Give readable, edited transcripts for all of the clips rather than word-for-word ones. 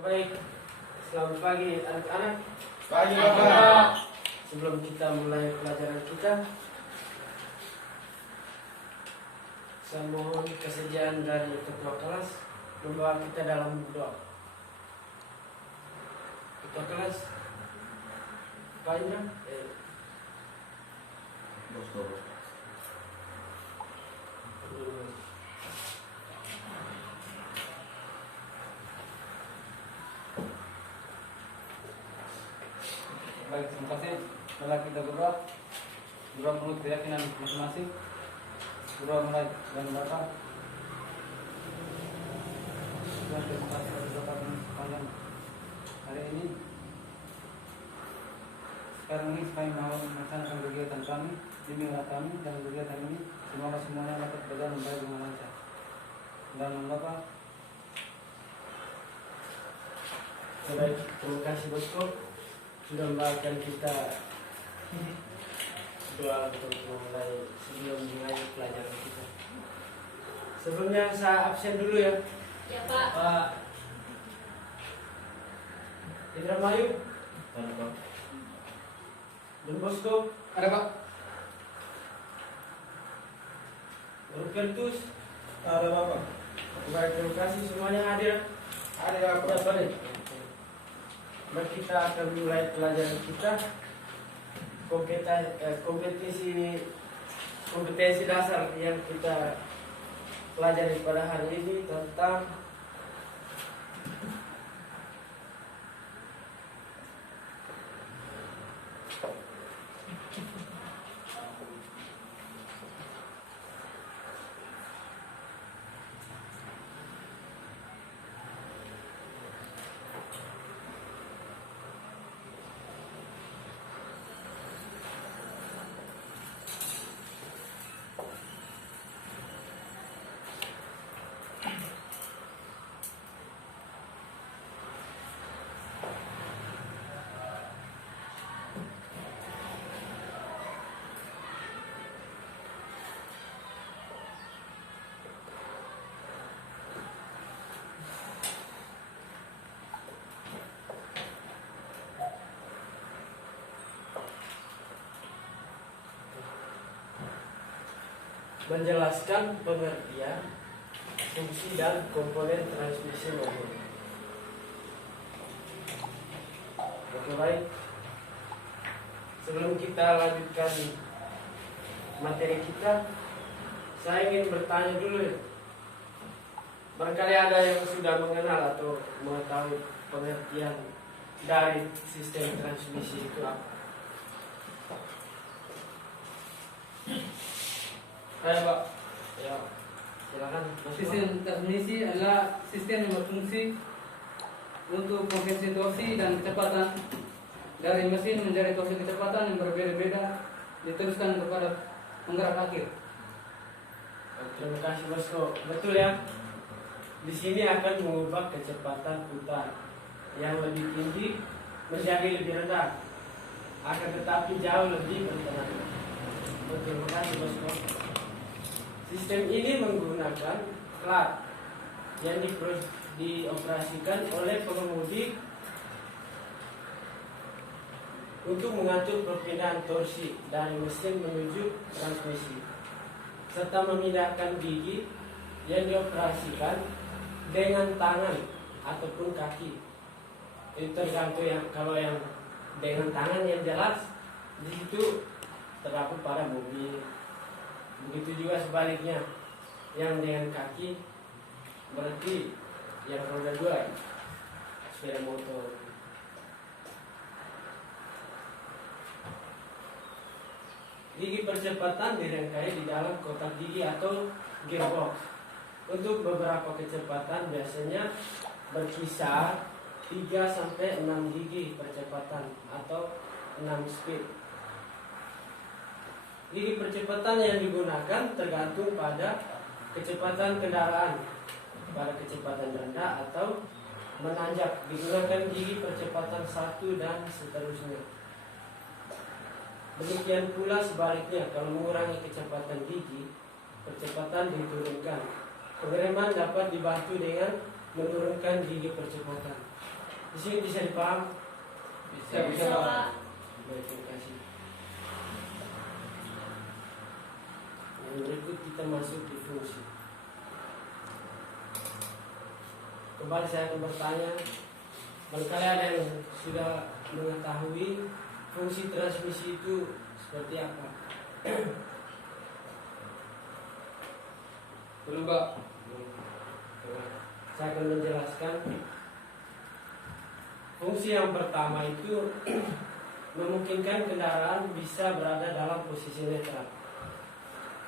Baik, selamat pagi anak-anak. Pagi Bapak. Sebelum kita mulai pelajaran kita, saya mohon kesediaan dari ketua kelas membawa kita dalam doa. Ketua kelas, Pak Indra, Baik, terima kasih. Setelah kita berdoa menurut keyakinan masing-masing. Berdoa mulai dengan Bapak. Tuhan, terima kasih atas Bapak sepanjang hari ini. Sekarang ini supaya mau melaksanakan kegiatan kami, demi Allah kami dan kegiatan ini, semoga semuanya dapat berjalan baik dengan lancar. Dan Bapak. baik, terima kasih bosku sudah membawakan kita doa untuk mulai sebelum mulai pelajaran kita. Sebelumnya saya absen dulu ya. Ya Pak. Pak Indra Mayu. Ada Pak. Dan bosku. Ada Pak. Rupertus. Ada Bapak. Baik, terima kasih semuanya hadir. Ada Bapak. Baik, kita akan mulai pelajaran kita. Kompetensi dasar yang kita pelajari pada hari ini tentang menjelaskan pengertian, fungsi dan komponen transmisi mobil. Oke, baik. Sebelum kita lanjutkan materi kita, saya ingin bertanya dulu ya. Barangkali ada yang sudah mengenal atau mengetahui pengertian dari sistem transmisi itu apa? Ada Pak. Ya, silakan. Sistem transmisi adalah sistem yang berfungsi untuk konversi torsi dan kecepatan dari mesin menjadi torsi kecepatan yang berbeda-beda diteruskan kepada penggerak akhir. Terima kasih bosku. Betul ya. Di sini akan mengubah kecepatan putar yang lebih tinggi menjadi lebih rendah, akan tetapi jauh lebih bertenaga. Terima kasih bosku. Sistem ini menggunakan klak yang dioperasikan oleh pengemudi untuk mengatur perpindahan torsi dari mesin menuju transmisi, serta memindahkan gigi yang dioperasikan dengan tangan ataupun kaki. Itu tergantung kalau yang dengan tangan yang jelas di situ terdapat pada mobil. Begitu juga sebaliknya, yang dengan kaki berarti yang roda 2, sepeda motor. Gigi percepatan dirangkai di dalam kotak gigi atau gearbox. Untuk beberapa kecepatan biasanya berkisar 3-6 gigi percepatan atau 6 speed. Gigi percepatan yang digunakan tergantung pada kecepatan kendaraan. Pada kecepatan rendah atau menanjak digunakan gigi percepatan 1 dan seterusnya. Demikian pula sebaliknya, kalau mengurangi kecepatan gigi, percepatan diturunkan. Pengereman dapat dibantu dengan menurunkan gigi percepatan. Di sini bisa dipaham? Bisa. Baik, terima kasih. Yang berikut kita masuk di fungsi. Kembali saya akan bertanya, barangkali ada yang sudah mengetahui fungsi transmisi itu seperti apa? Belum, Pak. Saya akan menjelaskan. Fungsi yang pertama itu memungkinkan kendaraan bisa berada dalam posisi netral,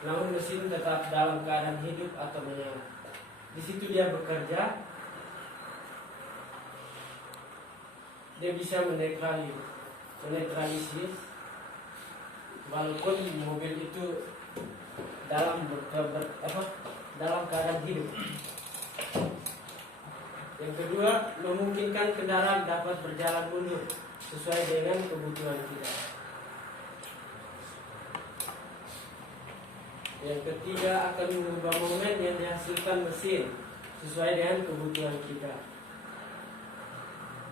namun mesin tetap dalam keadaan hidup atau menyala. Di situ dia bekerja, dia bisa menetralisir walaupun mobil itu dalam dalam keadaan hidup. Yang kedua, memungkinkan kendaraan dapat berjalan mundur sesuai dengan kebutuhan kita. Yang ketiga, akan mengubah momen yang dihasilkan mesin sesuai dengan kebutuhan kita.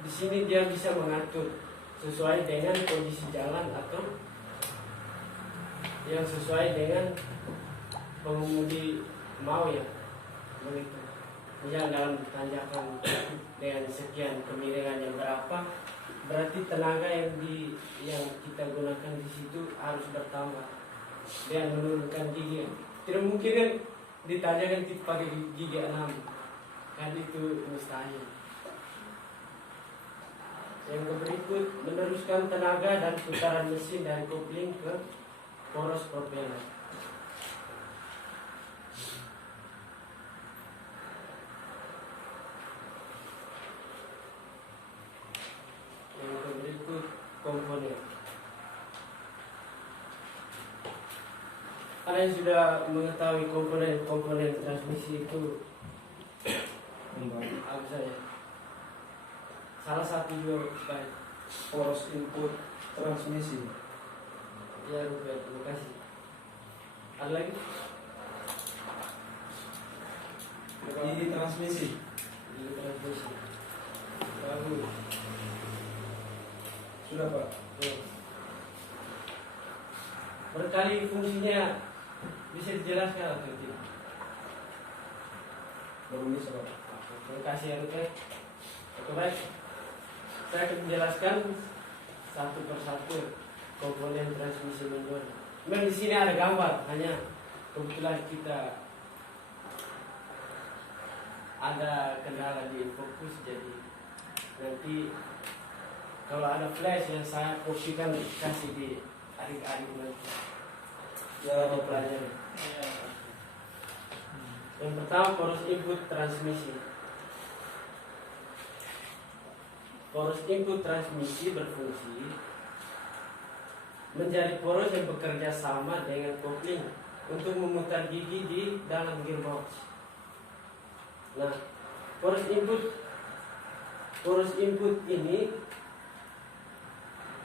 Di sini dia bisa mengatur sesuai dengan kondisi jalan atau yang sesuai dengan pengemudi mau ya, begitu. Misalnya dalam tanjakan dengan sekian kemiringan yang berapa, berarti tenaga yang kita gunakan di situ harus bertambah dan menurunkan gigi. Tidak mungkin kan ditanyakan kita pakai gigi 6, kan itu mustahil. Yang berikut, meneruskan tenaga dan putaran mesin dari kopling ke poros propeller. Yang berikut, komponen. Ada yang sudah mengetahui komponen transmisi itu apa saja? Salah satu juga baik. Poros input transmisi. Ya, Rupiah, terima kasih. Ada lagi? Gigi transmisi. Gigi transmisi. Bagus. Sudah, Pak. Tuh. Berkali fungsinya bisa dijelaskan atau tidak? Belum bisa, Pak. Terima kasih ya, Rupiah. Oke, baik. Saya akan menjelaskan satu persatu komponen transmisi manual. Memang di sini ada gambar, hanya kebetulan kita ada kendala di fokus, jadi nanti kalau ada flash yang saya kopikan kasih di adik-adik nanti. Ya, Ada pelajaran. Yang pertama, poros input transmisi. Poros input transmisi berfungsi menjadi poros yang bekerja sama dengan kopling untuk memutar gigi di dalam gearbox. Nah, poros input ini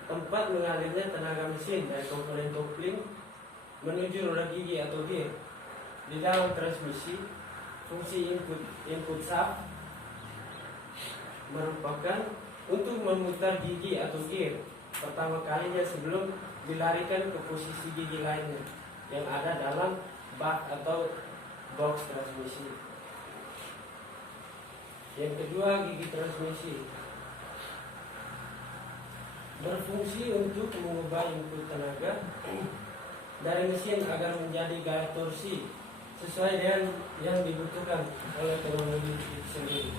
tempat mengalirnya tenaga mesin dari komponen kopling menuju roda gigi atau gear. Di dalam transmisi, fungsi input shaft merupakan untuk memutar gigi atau gear pertama kalinya sebelum dilarikan ke posisi gigi lainnya yang ada dalam bak atau box transmisi. Yang kedua, gigi transmisi berfungsi untuk mengubah input tenaga dari mesin agar menjadi gaya torsi sesuai dengan yang dibutuhkan oleh pengemudi itu sendiri.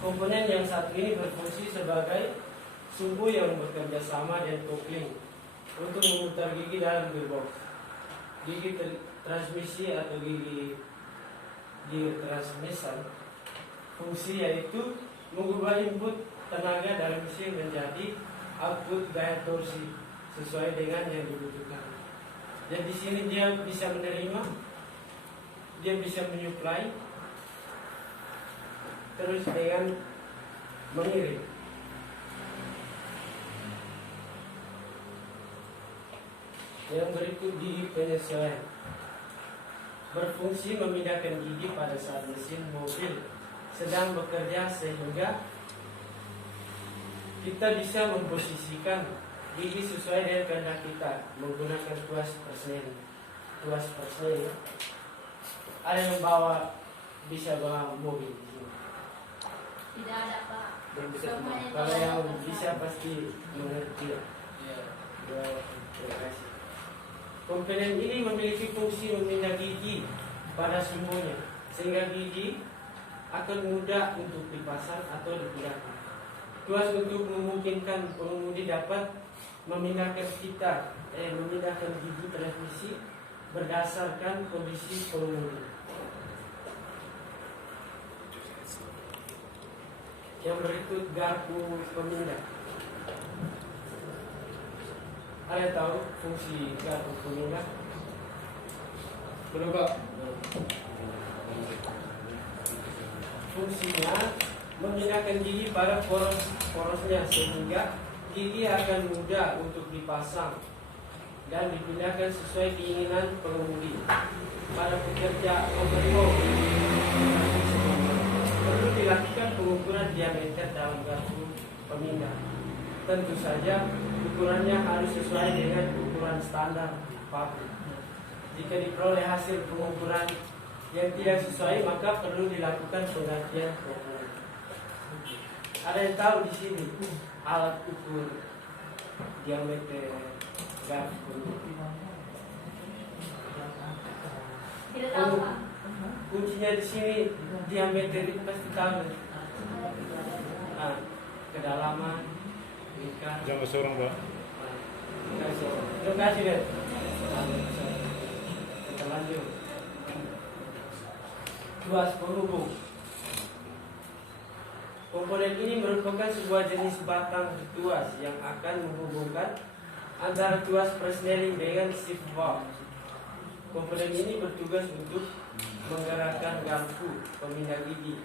Komponen yang satu ini berfungsi sebagai sumbu yang bekerja sama dengan kopling untuk memutar gigi dalam gearbox. Gigi transmisi atau gigi transmission fungsi yaitu mengubah input tenaga dari mesin menjadi output gaya torsi sesuai dengan yang dibutuhkan. Dan di sini dia bisa menerima, dia bisa menyuplai, terus dengan mengirim. Yang berikut, gigi penyesuaian berfungsi memindahkan gigi pada saat mesin mobil sedang bekerja sehingga kita bisa memposisikan gigi sesuai dengan kehendak kita menggunakan tuas persnel. Tuas persnel ada yang bisa bawa mobil di sini. Tidak ada Pak. Belum bisa semua. Semuanya Kalau itu yang ada. bisa pasti mengerti. Ya. Ya, terima kasih. Komponen ini memiliki fungsi memindah gigi pada semuanya, sehingga gigi akan mudah untuk dipasang atau dipindahkan. Tuas untuk memungkinkan pengemudi dapat memindahkan memindahkan gigi transmisi berdasarkan kondisi pengemudi. Yang berikut garpu pemindah. Ada tahu fungsi garpu pemindah? Belum Pak. Fungsinya memindahkan gigi pada porosnya sehingga gigi akan mudah untuk dipasang dan dipindahkan sesuai keinginan pengemudi. Pada pekerja overlock perlu dilakukan pengukuran diameter dalam garpu pemindah. Tentu saja ukurannya harus sesuai dengan ukuran standar pabrik. Jika diperoleh hasil pengukuran yang tidak sesuai, maka perlu dilakukan penggantian komponen. Ada yang tahu di sini alat ukur diameter garpu? Tidak tahu Pak. Kuncinya di sini diameter itu pasti tahu. Nah, kedalaman, lingkar. Jangan seorang Pak. Terima kasih, Ben. Kita lanjut. Tuas penghubung. Komponen ini merupakan sebuah jenis batang tuas yang akan menghubungkan antara tuas persneling dengan shift valve. Komponen ini bertugas untuk menggerakkan garpu pemindah gigi,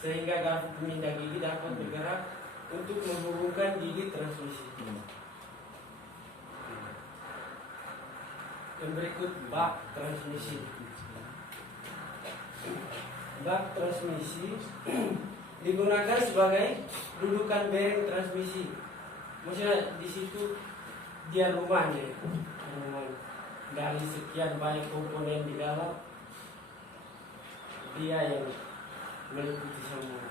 sehingga garpu pemindah gigi dapat bergerak untuk menghubungkan gigi transmisi. Yang berikut bak transmisi. Bak transmisi digunakan sebagai dudukan bearing transmisi. Maksudnya di situ dia rumahnya. Dari sekian banyak komponen di dalam, dia yang meliputi semua.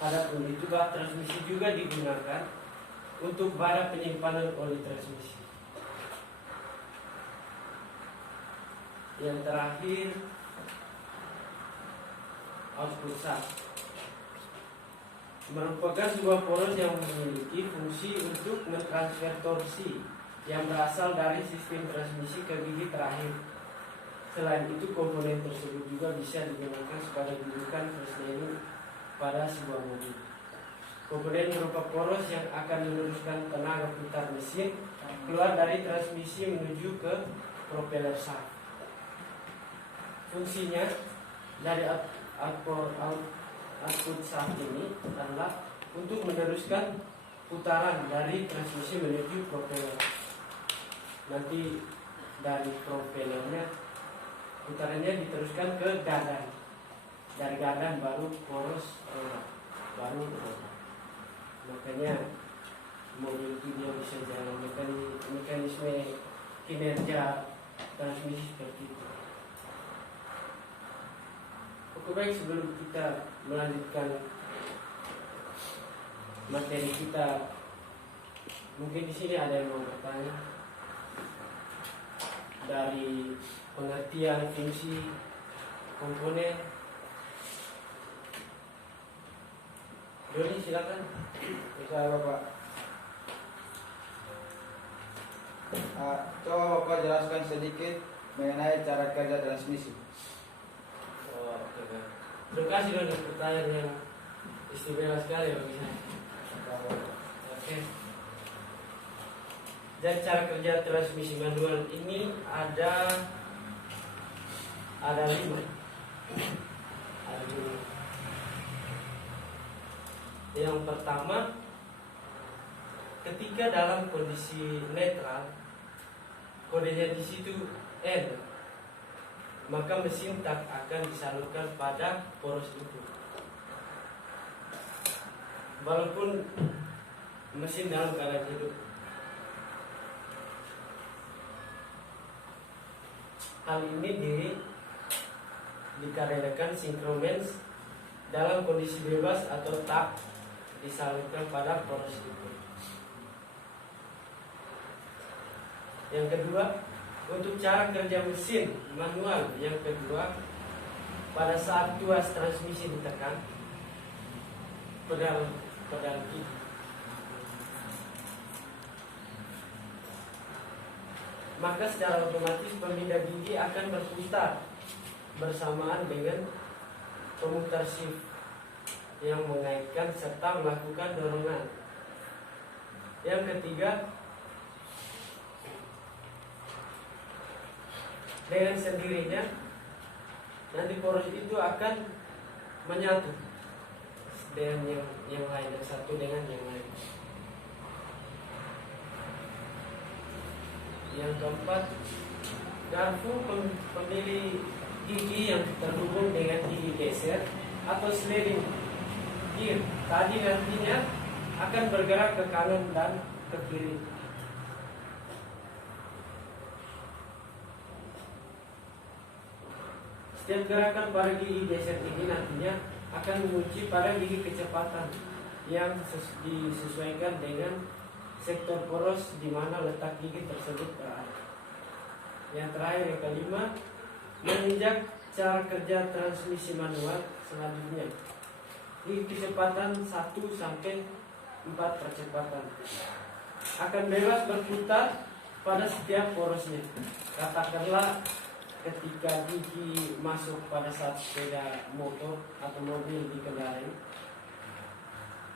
Adapun itu bak transmisi juga digunakan untuk bara penyimpanan oli transmisi. Yang terakhir, output shaft merupakan sebuah poros yang memiliki fungsi untuk mentransfer torsi yang berasal dari sistem transmisi ke gigi terakhir. Selain itu, komponen tersebut juga bisa digunakan sebagai dudukan persneling pada sebuah mobil. Komponen berupa poros yang akan meneruskan tenaga putar mesin keluar dari transmisi menuju ke propeller shaft. Fungsinya dari output shaft ini adalah untuk meneruskan putaran dari transmisi menuju propeller. Nanti dari propellernya putarannya diteruskan ke gardan. Dari gardan baru poros baru roda. Makanya mobil itu dia bisa jalan mekanisme kinerja transmisi seperti itu. Oke, baik, sebelum kita melanjutkan materi kita, mungkin di sini ada yang mau bertanya dari pengertian fungsi komponen. Doni, silakan. Bisa Bapak. Coba Bapak jelaskan sedikit mengenai cara kerja transmisi. Oh, oke. Terima kasih Doni, pertanyaan yang istimewa sekali bagi saya. Oke. Dan cara kerja transmisi manual ini ada 5. Ada 5. Yang pertama, ketika dalam kondisi netral, kodenya di situ N, maka mesin tak akan disalurkan pada poros itu. walaupun mesin dalam keadaan hidup. Hal ini dikarenakan sinkromen dalam kondisi bebas atau tak disalurkan pada poros itu. Yang kedua, untuk cara kerja mesin manual yang kedua, pada saat tuas transmisi ditekan, pedal kiri, maka secara otomatis pemindah gigi akan berputar bersamaan dengan pemutar shift yang mengaitkan serta melakukan dorongan. Yang ketiga, dengan sendirinya nanti poros itu akan menyatu dengan yang lain, yang satu dengan yang lain. Yang keempat, garpu pemilih gigi yang terhubung dengan gigi geser atau sliding gear tadi nantinya akan bergerak ke kanan dan ke kiri. Setiap gerakan pada gigi geser ini nantinya akan mengunci pada gigi kecepatan yang disesuaikan dengan sektor poros di mana letak gigi tersebut berada. Yang terakhir, yang kelima, menginjak cara kerja transmisi manual selanjutnya. Gigi kecepatan 1 sampai 4 percepatan akan bebas berputar pada setiap porosnya. Katakanlah ketika gigi masuk pada saat sepeda motor atau mobil dikendarai,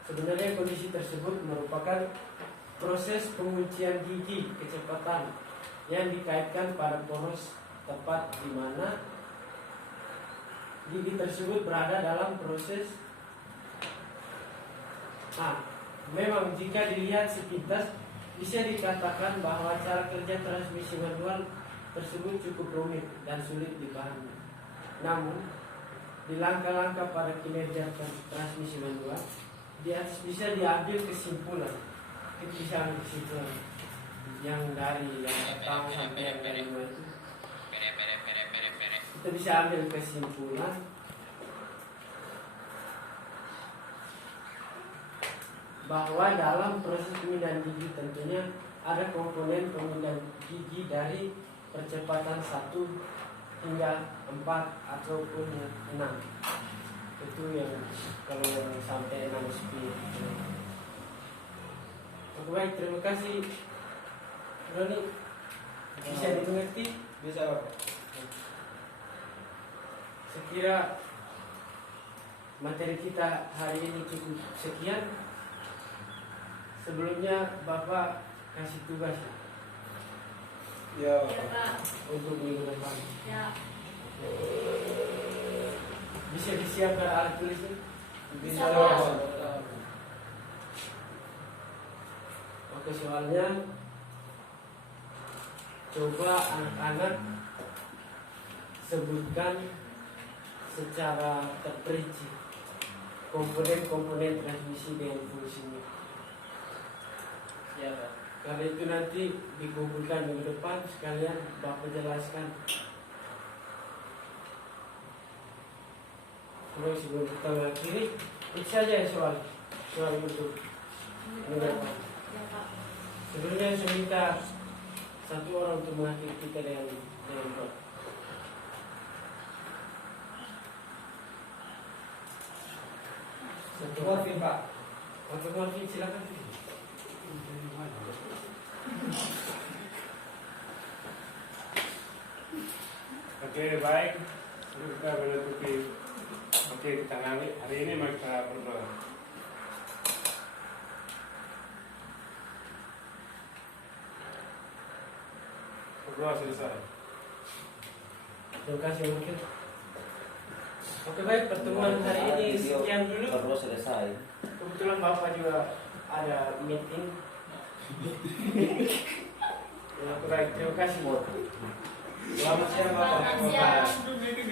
sebenarnya kondisi tersebut merupakan proses penguncian gigi kecepatan yang dikaitkan pada poros tepat di mana gigi tersebut berada dalam proses. Memang jika dilihat sepintas bisa dikatakan bahwa cara kerja transmisi manual tersebut cukup rumit dan sulit dipahami. Namun, di langkah-langkah pada kinerja transmisi manual, di atas bisa diambil kesimpulan yang dari yang pertama sampai yang kelima itu. Kita bisa ambil kesimpulan bahwa dalam proses pemindahan gigi tentunya ada komponen pemindahan gigi dari percepatan 1 hingga 4 ataupun 6. Itu yang kalau yang sampai 6 speed. Oke, baik, terima kasih Roni. Bisa dimengerti? Bisa, Pak. Sekira materi kita hari ini cukup sekian. Sebelumnya Bapak kasih tugas Ya, Ya, Pak. untuk minggu depan. Ya. Bisa disiapkan alat tulisnya? Bisa, Pak. Oke, soalnya coba anak-anak sebutkan secara terperinci komponen-komponen transmisi dengan fungsinya. Ya, Pak. Karena itu nanti dikumpulkan minggu depan sekalian Bapak jelaskan. Terus sebelum kita mengakhiri, itu saja soal untuk minggu depan. Ya, Pak. Sebelumnya saya minta satu orang untuk mengakhiri kita dengan doa. Satu Morfin, Pak. Untuk Morfin, silakan. Oke, baik. Kita menutupi. Oke, kita hari ini kita berdoa. Berdoa selesai. Terima kasih mungkin. Oke, baik, pertemuan hari ini sekian dulu. Baru selesai. Kebetulan Bapak juga ada meeting. Ya, baik, terima kasih. Selamat siang Bapak. Selamat siang.